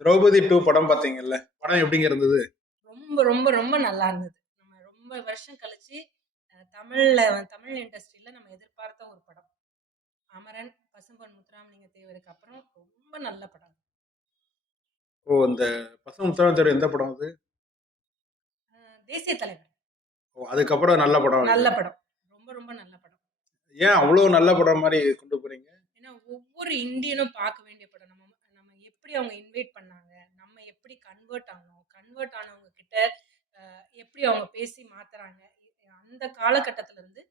திரௌபதி 2 படம் பார்த்தீங்கல்ல? படம் எப்படிங்க இருந்தது? ரொம்ப, ரொம்ப, ரொம்ப நல்லா இருந்தது. நம்ம ரொம்ப வருஷம் கழிச்சு தமிழ் இண்டஸ்ட்ரியில நம்ம எதிர்பார்த்த ஒரு படம். அமரன், பசும்பொன் முத்துராமலிங்க தேவருக்கு அப்புறம் ரொம்ப நல்ல படம். ஓ! இந்த பசும முத்தான எந்த படம் அது? தேசிய தலைவர். ஓ! அதுக்கப்புறம் நல்ல படம் இது. நல்ல படம். ரொம்ப, ரொம்ப நல்ல படம். ஏன் அவ்ளோ நல்ல படம் மாரி கொண்டு போறீங்க? ஏன்னா ஒவ்வொரு இந்தியனும் பார்க்க வேண்டிய படம். நம்ம நம்ம எப்படி அவங்க இன்வைட் பண்ணாங்க? நம்ம எப்படி கன்வெர்ட் ஆனோம்? கன்வெர்ட் ஆனவங்க கிட்ட எப்படி அவங்க பேசி மாத்துறாங்க? அந்த காலகட்டத்துல இருந்து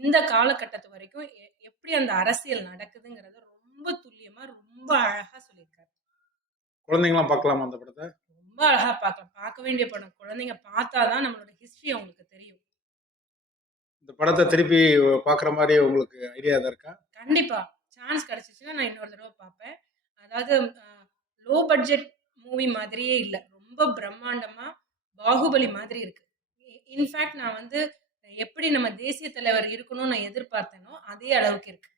இந்த காலகட்டத்து வரைக்கும் எப்படி அந்த அரசியல் நடக்குதுங்கிறத ரொம்ப துல்லியமா, ரொம்ப அழகா சொல்லியிருக்காரு. குழந்தைங்கலாம் பார்க்கலாமா அந்த படத்த? ரொம்ப அழகா பார்க்கலாம். பார்க்க வேண்டிய படம். குழந்தைங்க பார்த்தா தான் நம்மளோட ஹிஸ்டரி அவங்களுக்கு தெரியும். இந்த படத்த திருப்பி பார்க்குற மாரி உங்களுக்கு ஐடியா எதா இருக்கா? கண்டிப்பா. சான்ஸ் கிடைச்சுச்சுன்னா நான் இன்னொரு தடவ பார்ப்பேன். அதாவது அ லோ பட்ஜெட் மூவி மாதிரியே இல்ல. ரொம்ப பிரம்மாண்டமா பாகுபலி மாதிரி இருக்கு. இன்ஃபாக்ட் நான் வந்து எப்படி நம்ம தேசிய தலைவர் இருக்கணும்னு நான் எதிர்பார்த்தேனோ, அதே அளவுக்கு இருக்கு.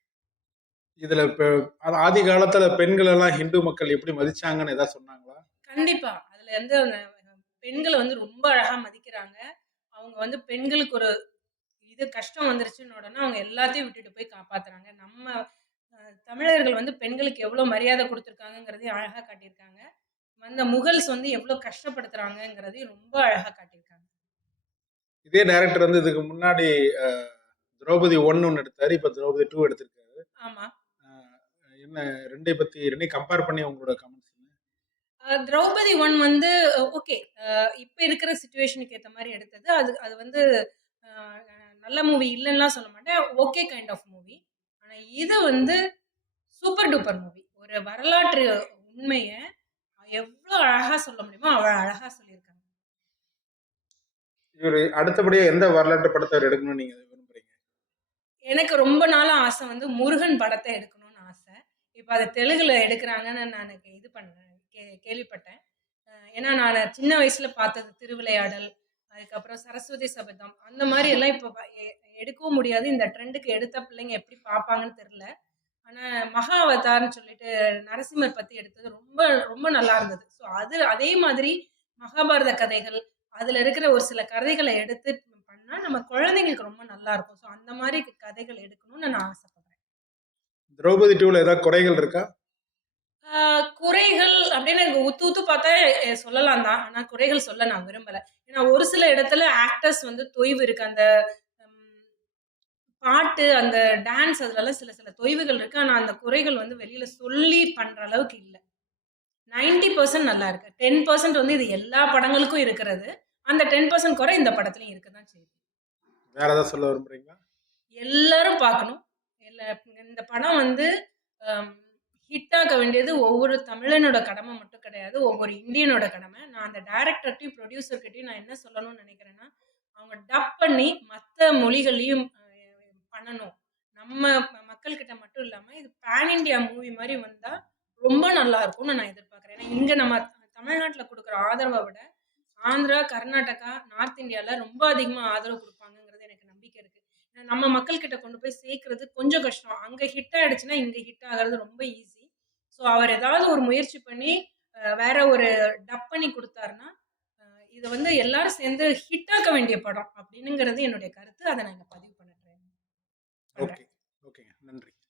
இதுல இப்ப ஆதி காலத்துல பெண்கள் எல்லாம் ஹிந்து மக்கள் எப்படி மதிச்சாங்கன்னு ஏதாவது சொன்னாங்களா? கண்டிப்பா. அதுல வந்து அந்த பெண்கள வந்து ரொம்ப அழகா மதிக்கிறாங்க. அவங்க வந்து பெண்களுக்கு ஒரு இது கஷ்டம் வந்துருச்சுன்ன உடனே அவங்க எல்லாத்தையும் விட்டுட்டு போய் காப்பாத்துறாங்க. நம்ம தமிழர்கள் வந்து பெண்களுக்கு எவ்வளோ மரியாதை குடுத்துருக்காங்கங்கிறதையும் அழகா காட்டியிருக்காங்க. வந்த முகல்ஸ் வந்து எவ்வளோ கஷ்டப்படுத்துறாங்கங்கிறதையும் ரொம்ப அழகா காட்டியிருக்காங்க. இதே டைரக்டர் வந்து இதுக்கு முன்னாடி அ திரௌபதி 1 ஒண்ணு எடுத்தாரு. இப்ப திரௌபதி 2 எடுத்திருக்காரு. ஆமா. அ என்ன 2யும் கம்பேர் பண்ணி உங்களோட கமெண்ட்ஸ் என்ன? திரௌபதி 1 வந்து ஓகே. இப்ப இருக்கிற சிச்சுவேஷனுக்கு ஏத்த மாரி எடுத்தது. அது அது வந்து அ நல்ல மூவி இல்லன்னுலாம் சொல்ல மாட்டேன். Okay kind of movie. ஆனா இது வந்து சூப்பர் டூப்பர் மூவி. ஒரு வரலாற்று உண்மைய எவ்ளோ அழகா சொல்ல முடியுமோ, அவ்வளோ அழகா சொல்லியிருக்காங்க. இவரு அடுத்தபடியா எந்த வரலாற்று படத்த அவரு எடுக்கணும்னு நீங்க விரும்புறீங்க? எனக்கு ரொம்ப நாளா ஆசை வந்து முருகன் படத்த எடுக்கணும்னு ஆசை. இப்ப அத தெலுங்குல எடுக்குறாங்கன்னு நானு இது பண்ணேன். கேள்விப்பட்டேன். ஏன்னா நானு சின்ன வயசுல பார்த்தது திருவிளையாடல், அதுக்கப்புறம் சரஸ்வதி சபதம் அந்த மாரி எல்லாம் இப்ப எடுக்கவும் முடியாது. இந்த ட்ரெண்டுக்கு எடுத்த பிள்ளைங்க எப்படி பார்ப்பாங்கன்னு தெரியல. ஆனா மகா அவதார்ன்னு சொல்லிட்டு நரசிம்மர் பத்தி எடுத்தது ரொம்ப ரொம்ப நல்லா இருந்தது. ஸோ அதே மாதிரி மகாபாரத கதைகள், அதுல இருக்கிற ஒரு சில கதைகள எடுத்து பண்ணா நம்ம குழந்தைங்களுக்கு ரொம்ப நல்லா இருக்கும். ஸோ அந்த மாரி கதைகள் எடுக்கணும்னு நான் ஆசைப்படுறேன். திரௌபதி 2ல ஏதாவது குறைகள் இருக்கா? ஆ குறைகள் அப்படின்னு எனக்கு உத்து உத்து பார்த்தா சொல்லலாம் தான். ஆனா குறைகள் சொல்ல நான் விரும்பல. ஏன்னா ஒரு சில இடத்துல ஆக்டர்ஸ் வந்து தொய்வு இருக்கு. அந்த ம் பாட்டு, அந்த டான்ஸ் அதுலலாம் சில சில தொய்வுகள் இருக்கு. ஆனா அந்த குறைகள் வந்து வெளியில சொல்லி பண்ற அளவுக்கு இல்ல. 90% நல்லா இருக்கு. 10% வந்து இது எல்லா படங்களுக்கும் இருக்கிறது. அந்த 10% குறை இந்த படத்துலயும் இருக்க தான் செய்யுது. வேற ஏதாவது சொல்ல விரும்புறீங்களா? எல்லாரும் பார்க்கணும். இல்ல இந்த படம் வந்து அம் ஹிட் ஆக்க வேண்டியது ஒவ்வொரு தமிழனோட கடமை மட்டும் கிடையாது. ஒவ்வொரு இந்தியனோட கடமை. நான் அந்த டைரக்டர்ட்டயும், புரொடியூசர்கிட்டயும் நான் என்ன சொல்லணும்னு நினைக்கிறேன்னா, அவங்க டப் பண்ணி மத்த மொழிகள்லயும் பண்ணணும். நம்ம மக்கள் கிட்ட மட்டும் இல்லாம, இது பான் இண்டியா மூவி மாரி வந்தா ரொம்ப நல்லா இருக்கும்னு நான் எதிர்பார்க்கிறேன். ஏன்னா, இங்க நம்ம தமிழ்நாட்டுல குடுக்குற ஆதரவ விட, ஆந்திரா, கர்நாடகா, நார்த் இந்தியால ரொம்ப அதிகமா ஆதரவு குடுப்பாங்கங்கிறது எனக்கு நம்பிக்கை இருக்கு. நம்ம மக்கள் கிட்ட கொண்டு போய் சேர்க்கிறது கொஞ்சம் கஷ்டம். அங்க ஹிட் ஆயிடுச்சுன்னா, இங்க ஹிட் ஆகுறது ரொம்ப ஈஸி. ஸோ அவர் ஏதாவது ஒரு முயற்சி பண்ணி, வேற ஒரு டப் பண்ணி குடுத்தாருன்னா, இத வந்து எல்லாரும் சேர்ந்து ஹிட் ஆக்க வேண்டிய படம். அப்படின்னுங்கிறது என்னுடைய கருத்து. அத நான் இங்க பதிவு பண்றேன். ஓகே.